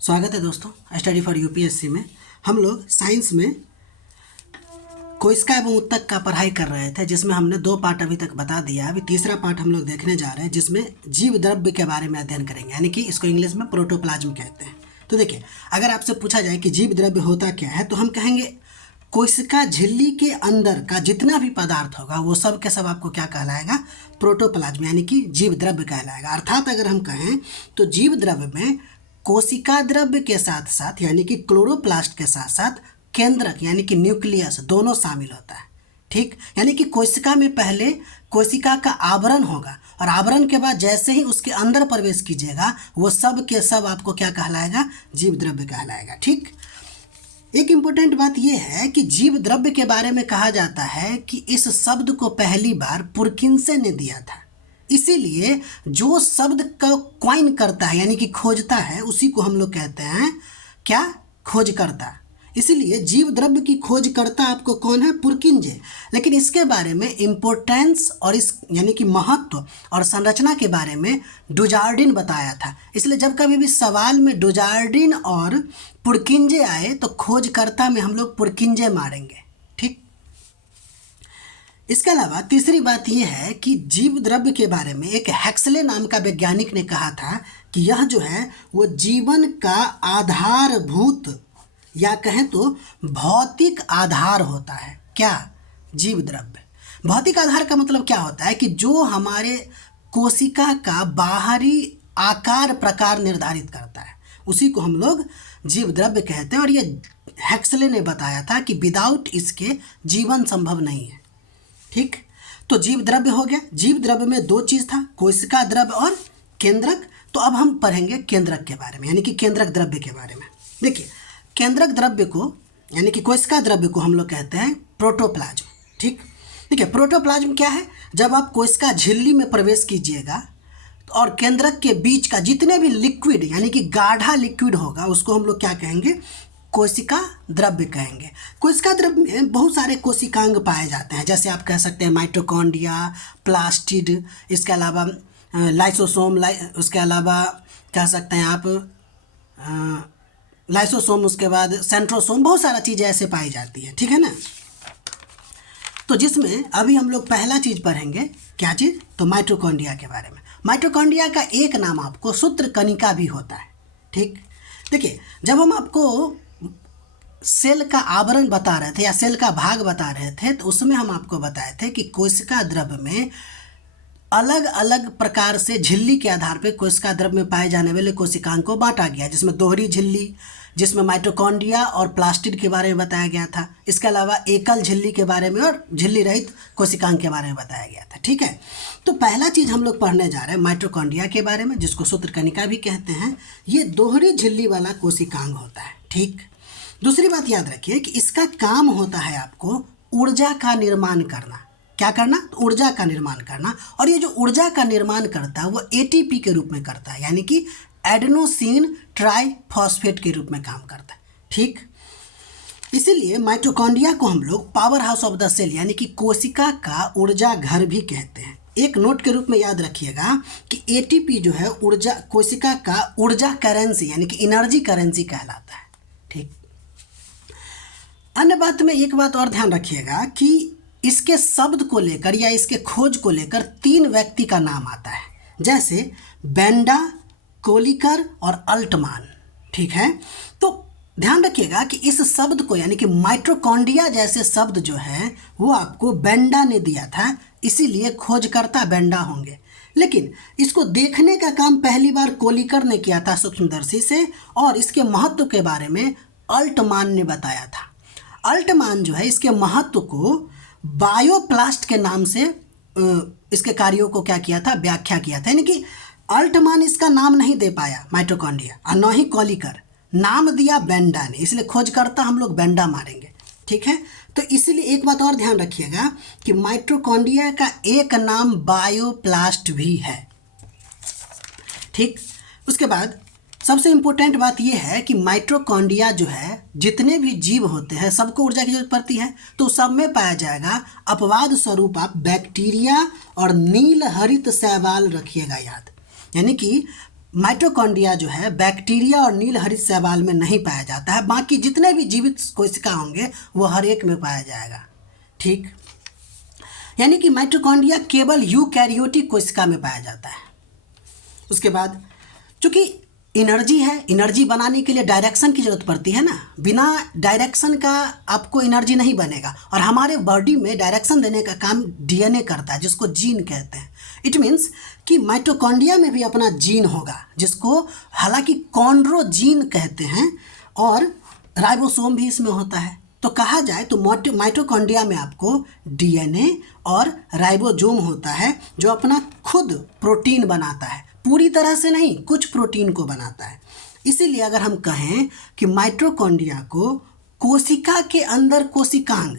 स्वागत है दोस्तों स्टडी फॉर यूपीएससी में। हम लोग साइंस में कोशिका एवं उत्तक का पढ़ाई कर रहे थे, जिसमें हमने 2 पार्ट अभी तक बता दिया। अभी तीसरा पार्ट हम लोग देखने जा रहे हैं, जिसमें जीव द्रव्य के बारे में अध्ययन करेंगे, यानी कि इसको इंग्लिश में प्रोटोप्लाज्म कहते हैं। तो देखिए, अगर आपसे पूछा जाए कि जीव द्रव्य होता क्या है, तो हम कहेंगे कोशिका झिल्ली के अंदर का जितना भी पदार्थ होगा वो सब के सब आपको क्या कहलाएगा? प्रोटोप्लाज्म, यानी कि जीव द्रव्य कहलाएगा। अर्थात अगर हम कहें तो जीव द्रव्य में कोशिका द्रव्य के साथ साथ, यानी कि क्लोरोप्लास्ट के साथ साथ केंद्रक यानी कि न्यूक्लियस दोनों शामिल होता है। ठीक, यानी कि कोशिका में पहले कोशिका का आवरण होगा और आवरण के बाद जैसे ही उसके अंदर प्रवेश कीजिएगा वो सब के सब आपको क्या कहलाएगा? जीव द्रव्य कहलाएगा। ठीक, एक इम्पोर्टेंट बात यह है कि जीव द्रव्य के बारे में कहा जाता है कि इस शब्द को पहली बार पुरकिंसे ने दिया था। इसीलिए जो शब्द का क्वाइन करता है यानी कि खोजता है, उसी को हम लोग कहते हैं क्या? खोजकर्ता। इसीलिए जीव द्रव्य की खोजकर्ता आपको कौन है? पुरकिंजे। लेकिन इसके बारे में इम्पोर्टेंस और इस यानी कि महत्व और संरचना के बारे में डुजार्डिन बताया था। इसलिए जब कभी भी सवाल में डुजार्डिन और पुरकिंजे आए तो खोजकर्ता में हम लोग पुरकिंजे मारेंगे। ठीक, इसके अलावा तीसरी बात यह है कि जीव द्रव्य के बारे में एक हेक्सले नाम का वैज्ञानिक ने कहा था कि यह जो है वो जीवन का आधारभूत या कहें तो भौतिक आधार होता है। क्या? जीव द्रव्य। भौतिक आधार का मतलब क्या होता है कि जो हमारे कोशिका का बाहरी आकार प्रकार निर्धारित करता है, उसी को हम लोग जीव द्रव्य कहते हैं। और ये हेक्सले ने बताया था कि विदाउट इसके जीवन संभव नहीं है। ठीक, तो जीव द्रव्य हो गया। जीव द्रव्य में 2 चीज़ था, कोशिका द्रव्य और केंद्रक। तो अब हम पढ़ेंगे केंद्रक के बारे में, यानी कि केंद्रक द्रव्य के बारे में। देखिए, केंद्रक द्रव्य को यानी कि कोशिका द्रव्य को हम लोग कहते हैं प्रोटोप्लाज्म। ठीक, देखिए प्रोटोप्लाज्म क्या है? जब आप कोशिका झिल्ली में प्रवेश कीजिएगा और केंद्रक के बीच का जितने भी लिक्विड यानी कि गाढ़ा लिक्विड होगा उसको हम लोग क्या कहेंगे? कोशिका द्रव्य कहेंगे। कोशिका द्रव्य में बहुत सारे कोशिकांग पाए जाते हैं, जैसे आप कह सकते हैं माइटोकॉन्ड्रिया, प्लास्टिड, इसके अलावा लाइसोसोम, उसके अलावा कह सकते हैं आप लाइसोसोम, उसके बाद सेंट्रोसोम, बहुत सारा चीज़ें ऐसे पाई जाती है। ठीक है ना? तो जिसमें अभी हम लोग पहला चीज़ पढ़ेंगे, क्या चीज़? तो माइटोकॉन्ड्रिया के बारे में। माइटोकॉन्ड्रिया का एक नाम आपको सूत्रकणिका भी होता है। ठीक, देखिए जब हम आपको सेल का आवरण बता रहे थे या सेल का भाग बता रहे थे, तो उसमें हम आपको बताए थे कि कोशिका द्रव्य में अलग अलग प्रकार से झिल्ली के आधार पर कोशिका द्रव्य में पाए जाने वाले कोशिकांग को बांटा गया, जिसमें दोहरी झिल्ली, जिसमें माइटोकॉन्ड्रिया और प्लास्टिड के बारे में बताया गया था। इसके अलावा एकल झिल्ली के बारे में और झिल्ली रहित कोशिकांग के बारे में बताया गया था। ठीक है, तो पहला चीज़ हम लोग पढ़ने जा रहे हैं माइटोकॉन्ड्रिया के बारे में, जिसको सूत्रकणिका भी कहते हैं। ये दोहरी झिल्ली वाला कोशिकांग होता है। ठीक, दूसरी बात याद रखिए कि इसका काम होता है आपको ऊर्जा का निर्माण करना। क्या करना? तो ऊर्जा का निर्माण करना। और ये जो ऊर्जा का निर्माण करता है वो एटीपी के रूप में करता है, यानी कि एडेनोसिन ट्राइफॉस्फेट के रूप में काम करता है। ठीक, इसीलिए माइटोकॉन्ड्रिया को हम लोग power house of the cell यानी कि कोशिका का ऊर्जा घर भी कहते हैं। एक नोट के रूप में याद रखिएगा कि एटीपी जो है ऊर्जा, कोशिका का ऊर्जा करेंसी यानी कि एनर्जी करेंसी कहलाता है। ठीक, अन्य बात में एक बात और ध्यान रखिएगा कि इसके शब्द को लेकर या इसके खोज को लेकर 3 व्यक्ति का नाम आता है, जैसे बेंडा, कोलिकर और अल्टमान। ठीक है, तो ध्यान रखिएगा कि इस शब्द को यानी कि माइटोकॉन्ड्रिया जैसे शब्द जो है वो आपको बेंडा ने दिया था, इसीलिए खोजकर्ता बेंडा होंगे। लेकिन इसको देखने का काम पहली बार कोलिकर ने किया था सूक्ष्मदर्शी से, और इसके महत्व के बारे में अल्टमान ने बताया था। अल्टमान जो है इसके महत्व को बायोप्लास्ट के नाम से इसके कार्यों को क्या किया था? व्याख्या किया था। यानी कि अल्टमान इसका नाम नहीं दे पाया माइटोकॉन्ड्रिया, और न ही कोलिकर, नाम दिया बेंडा ने, इसलिए खोजकर्ता हम लोग बेंडा मारेंगे। ठीक है, तो इसलिए एक बात और ध्यान रखिएगा कि माइटोकॉन्ड्रिया का एक नाम बायोप्लास्ट भी है। ठीक, उसके बाद सबसे इम्पोर्टेंट बात यह है कि माइटोकॉन्ड्रिया जो है, जितने भी जीव होते हैं सबको ऊर्जा की जरूरत पड़ती है, तो सब में पाया जाएगा। अपवाद स्वरूप आप बैक्टीरिया और नील हरित शैवाल रखिएगा याद, यानी कि माइटोकॉन्ड्रिया जो है बैक्टीरिया और नील हरित शैवाल में नहीं पाया जाता है, बाकी जितने भी जीवित कोशिका होंगे वो हर एक में पाया जाएगा। ठीक, यानी कि माइटोकॉन्ड्रिया केवल यूकैरियोटिक कोशिका में पाया जाता है। उसके बाद चूंकि एनर्जी है, एनर्जी बनाने के लिए डायरेक्शन की ज़रूरत पड़ती है ना, बिना डायरेक्शन का आपको एनर्जी नहीं बनेगा। और हमारे बॉडी में डायरेक्शन देने का काम डीएनए करता है, जिसको जीन कहते हैं। इट मीन्स कि माइटोकॉन्ड्रिया में भी अपना जीन होगा, जिसको हालांकि कॉन्ड्रोजीन कहते हैं, और राइबोसोम भी इसमें होता है। तो कहा जाए तो माइटोकॉन्ड्रिया में आपको डीएनए और राइबोसोम होता है, जो अपना खुद प्रोटीन बनाता है, पूरी तरह से नहीं, कुछ प्रोटीन को बनाता है। इसीलिए अगर हम कहें कि माइटोकॉन्ड्रिया को कोशिका के अंदर कोशिकांग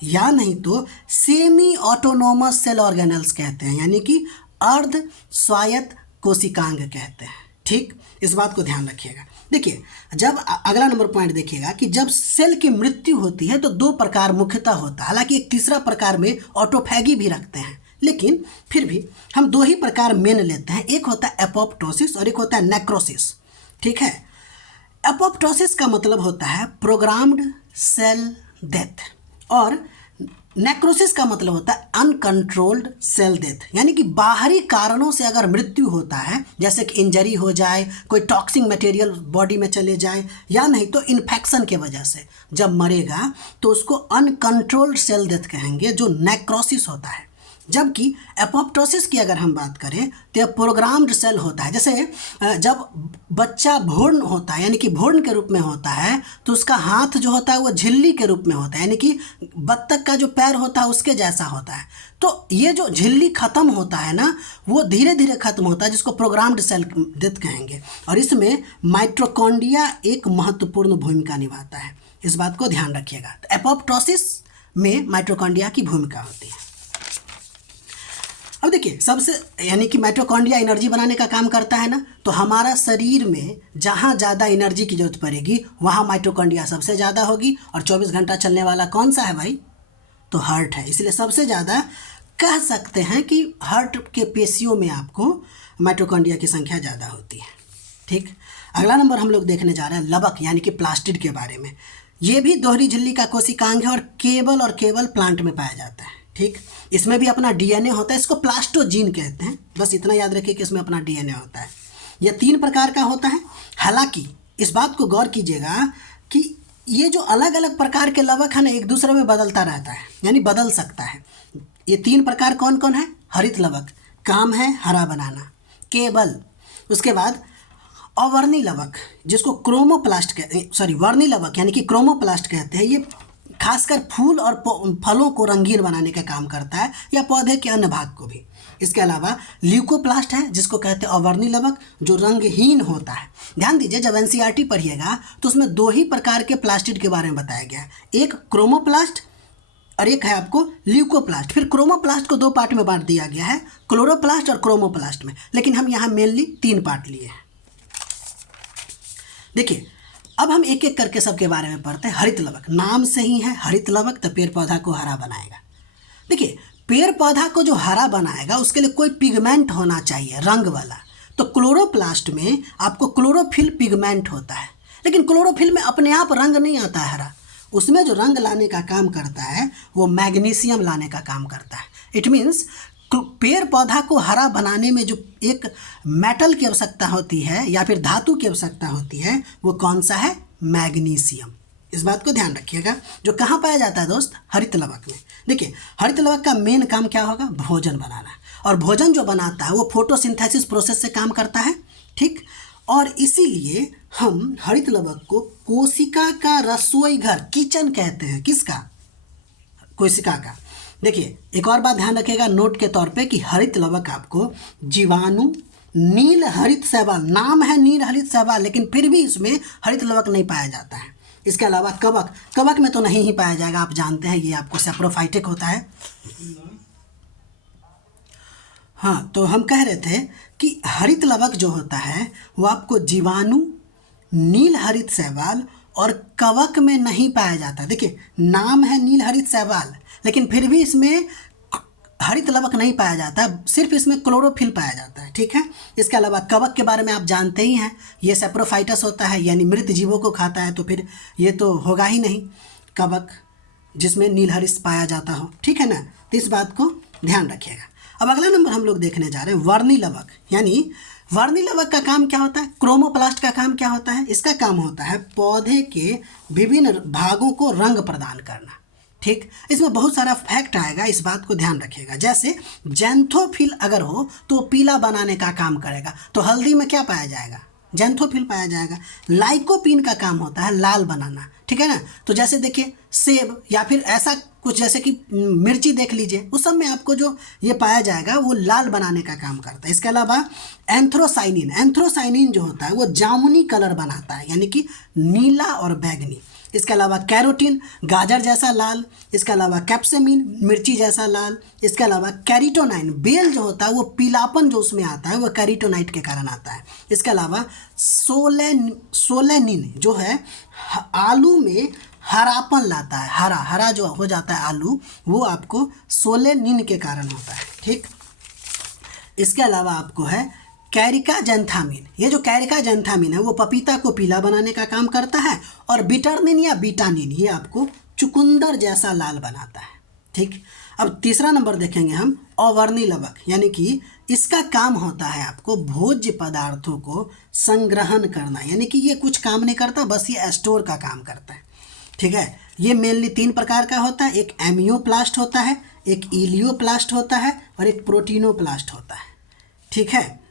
या नहीं तो सेमी ऑटोनोमस सेल ऑर्गेनल्स कहते हैं, यानी कि अर्ध स्वायत्त कोशिकांग कहते हैं। ठीक, इस बात को ध्यान रखिएगा। देखिए, जब अगला नंबर पॉइंट देखिएगा कि जब सेल की मृत्यु होती है तो दो प्रकार मुख्यतः होता है, हालांकि एक तीसरा प्रकार में ऑटोफैगी भी रखते हैं, लेकिन फिर भी हम दो ही प्रकार मेन लेते हैं। एक होता है एपोप्टोसिस और एक होता है नेक्रोसिस। ठीक है, एपोप्टोसिस का मतलब होता है प्रोग्राम्ड सेल डेथ, और नेक्रोसिस का मतलब होता है अनकंट्रोल्ड सेल डेथ, यानी कि बाहरी कारणों से अगर मृत्यु होता है, जैसे कि इंजरी हो जाए, कोई टॉक्सिक मटेरियल बॉडी में चले जाए, या नहीं तो इन्फेक्शन के वजह से जब मरेगा तो उसको अनकंट्रोल्ड सेल डेथ कहेंगे, जो नेक्रोसिस होता है। जबकि एपोप्टोसिस की अगर हम बात करें तो यह प्रोग्राम्ड सेल होता है। जैसे जब बच्चा भ्रूण होता है, यानी कि भ्रूण के रूप में होता है, तो उसका हाथ जो होता है वो झिल्ली के रूप में होता है, यानी कि बत्तख का जो पैर होता है उसके जैसा होता है। तो ये जो झिल्ली खत्म होता है ना, वो धीरे धीरे खत्म होता है, जिसको प्रोग्राम्ड सेल डेथ कहेंगे। और इसमें माइटोकॉन्ड्रिया एक महत्वपूर्ण भूमिका निभाता है, इस बात को ध्यान रखिएगा। तो एपोप्टोसिस में माइटोकॉन्ड्रिया की भूमिका होती है। अब देखिए, सबसे यानी कि माइटोकॉन्ड्रिया एनर्जी बनाने का काम करता है ना, तो हमारा शरीर में जहाँ ज़्यादा एनर्जी की जरूरत पड़ेगी वहाँ माइटोकॉन्ड्रिया सबसे ज़्यादा होगी। और 24 घंटा चलने वाला कौन सा है भाई? तो हार्ट है। इसलिए सबसे ज़्यादा कह सकते हैं कि हार्ट के पेशियों में आपको माइटोकॉन्ड्रिया की संख्या ज़्यादा होती है। ठीक, अगला नंबर हम लोग देखने जा रहे हैं लवक यानी कि प्लास्टिड के बारे में। ये भी दोहरी झिल्ली का कोशिकांग है और केवल प्लांट में पाया जाता है। ठीक, इसमें भी अपना डीएनए होता है, इसको प्लास्टोजीन कहते हैं। बस इतना याद रखिए कि इसमें अपना डीएनए होता है। यह 3 प्रकार का होता है। हालांकि इस बात को गौर कीजिएगा कि ये जो अलग अलग प्रकार के लवक है ना, एक दूसरे में बदलता रहता है, यानी बदल सकता है। ये 3 प्रकार कौन कौन है? हरित लवक, काम है हरा बनाना, केवल। उसके बाद अवर्णी लवक, जिसको क्रोमोप्लास्ट वर्णी लवक यानी कि क्रोमोप्लास्ट कहते हैं। ये खासकर फूल और फलों को रंगीन बनाने का काम करता है, या पौधे के अन्य भाग को भी। इसके अलावा ल्यूकोप्लास्ट है, जिसको कहते हैं अवर्णी लवक, जो रंगहीन होता है। ध्यान दीजिए, जब एनसीईआरटी पढ़िएगा तो उसमें 2 ही प्रकार के प्लास्टिड के बारे में बताया गया है, एक क्रोमोप्लास्ट और एक है आपको ल्यूकोप्लास्ट। फिर क्रोमोप्लास्ट को 2 पार्ट में बांट दिया गया है, क्लोरोप्लास्ट और क्रोमोप्लास्ट में, लेकिन हम यहाँ मेनली 3 पार्ट लिए हैं। देखिए, अब हम एक एक करके सबके बारे में पढ़ते हैं। हरित लवक, नाम से ही है हरित लवक, तो पेड़ पौधा को हरा बनाएगा। देखिए, पेड़ पौधा को जो हरा बनाएगा उसके लिए कोई पिगमेंट होना चाहिए, रंग वाला। तो क्लोरोप्लास्ट में आपको क्लोरोफिल पिगमेंट होता है, लेकिन क्लोरोफिल में अपने आप रंग नहीं आता है हरा। उसमें जो रंग लाने का काम करता है वो मैग्नीशियम लाने का काम करता है। इट मीन्स पेड़ पौधा को हरा बनाने में जो एक मेटल की आवश्यकता होती है या फिर धातु की आवश्यकता होती है, वो कौन सा है? मैग्नीशियम। इस बात को ध्यान रखिएगा, जो कहाँ पाया जाता है दोस्त? हरित लवक में। देखिए, हरित लवक का मेन काम क्या होगा? भोजन बनाना। और भोजन जो बनाता है वो फोटोसिंथेसिस प्रोसेस से काम करता है। ठीक, और इसीलिए हम हरित लवक को कोशिका का रसोई घर, किचन कहते हैं। किसका? कोशिका का। देखिए, एक और बात ध्यान रखिएगा नोट के तौर पे कि हरित लवक आपको जीवाणु, नील हरित शैवाल, नाम है नील हरित शैवाल, लेकिन फिर भी इसमें हरित लवक नहीं पाया जाता है। इसके अलावा कवक में तो नहीं ही पाया जाएगा, आप जानते हैं, ये आपको सैप्रोफाइटिक होता है। हाँ, तो हम कह रहे थे कि हरित लवक जो होता है वो आपको जीवाणु, नील हरित शैवाल और कवक में नहीं पाया जाता। देखिए, नाम है नील हरित शैवाल, लेकिन फिर भी इसमें हरित लवक नहीं पाया जाता है, सिर्फ इसमें क्लोरोफिल पाया जाता है। ठीक है, इसके अलावा कवक के बारे में आप जानते ही हैं, ये सेप्रोफाइटस होता है, यानी मृत जीवों को खाता है, तो फिर ये तो होगा ही नहीं कवक जिसमें नीलहरित पाया जाता हो। ठीक है ना, तो इस बात को ध्यान रखिएगा। अब अगला नंबर हम लोग देखने जा रहे हैं वर्णी लवक। यानी वर्णी लवक का काम क्या होता है? क्रोमोप्लास्ट का काम क्या होता है? इसका काम होता है पौधे के विभिन्न भागों को रंग प्रदान करना। ठीक, इसमें बहुत सारा फैक्ट आएगा, इस बात को ध्यान रखिएगा। जैसे जेंथोफिल अगर हो तो पीला बनाने का काम करेगा, तो हल्दी में क्या पाया जाएगा? जेंथोफिल पाया जाएगा। लाइकोपीन का काम होता है लाल बनाना। ठीक है ना, तो जैसे देखिए सेब या फिर ऐसा कुछ जैसे कि मिर्ची देख लीजिए, उस सब में आपको जो ये पाया जाएगा वो लाल बनाने का काम करता है। इसके अलावा एंथ्रोसाइनिन, एंथ्रोसाइनिन जो होता है वो जामुनी कलर बनाता है, यानी कि नीला और बैगनी। इसके अलावा कैरोटीन, गाजर जैसा लाल। इसके अलावा कैप्सेमिन, मिर्ची जैसा लाल। इसके अलावा कैरिटोनाइन, बेल जो होता है वो पीलापन जो उसमें आता है वो कैरिटोनाइट के कारण आता है। इसके अलावा सोलेनिन जो है आलू में हरापन लाता है, हरा हरा जो हो जाता है आलू, वो आपको सोलेनिन के कारण होता है। ठीक, इसके अलावा आपको है कैरिका जेंथामिन। ये जो कैरिका जेंथामिन है वो पपीता को पीला बनाने का काम करता है, और बिटरनिन या बीटानिन ये आपको चुकंदर जैसा लाल बनाता है। ठीक, अब तीसरा नंबर देखेंगे हम अवर्णी लवक, यानी कि इसका काम होता है आपको भोज्य पदार्थों को संग्रहण करना, यानी कि ये कुछ काम नहीं करता, बस ये स्टोर का काम करता है। ठीक है, ये मेनली 3 प्रकार का होता है, एक एमियोप्लास्ट होता है, एक इलियोप्लास्ट होता है, और एक प्रोटीनोप्लास्ट होता है। ठीक है,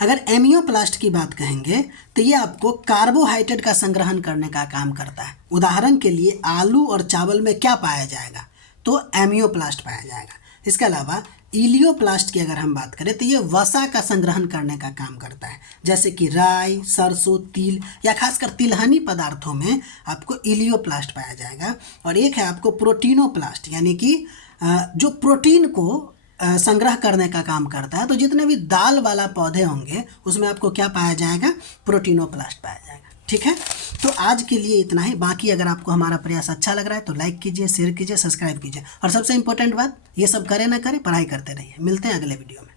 अगर एमियोप्लास्ट की बात कहेंगे तो ये आपको कार्बोहाइड्रेट का संग्रहण करने का काम करता है। उदाहरण के लिए आलू और चावल में क्या पाया जाएगा? तो एमियोप्लास्ट पाया जाएगा। इसके अलावा इलियोप्लास्ट की अगर हम बात करें तो ये वसा का संग्रहण करने का काम करता है, जैसे कि राई, सरसों, तिल या खासकर तिलहनी पदार्थों में आपको इलियोप्लास्ट पाया जाएगा। और एक है आपको प्रोटीनोप्लास्ट, यानी कि जो प्रोटीन को संग्रह करने का काम करता है। तो जितने भी दाल वाला पौधे होंगे उसमें आपको क्या पाया जाएगा? प्रोटीनोप्लास्ट पाया जाएगा। ठीक है, तो आज के लिए इतना ही। बाकी अगर आपको हमारा प्रयास अच्छा लग रहा है तो लाइक कीजिए, शेयर कीजिए, सब्सक्राइब कीजिए, और सबसे इंपॉर्टेंट बात, ये सब करें ना करें, पढ़ाई करते रहिए। मिलते हैं अगले वीडियो में।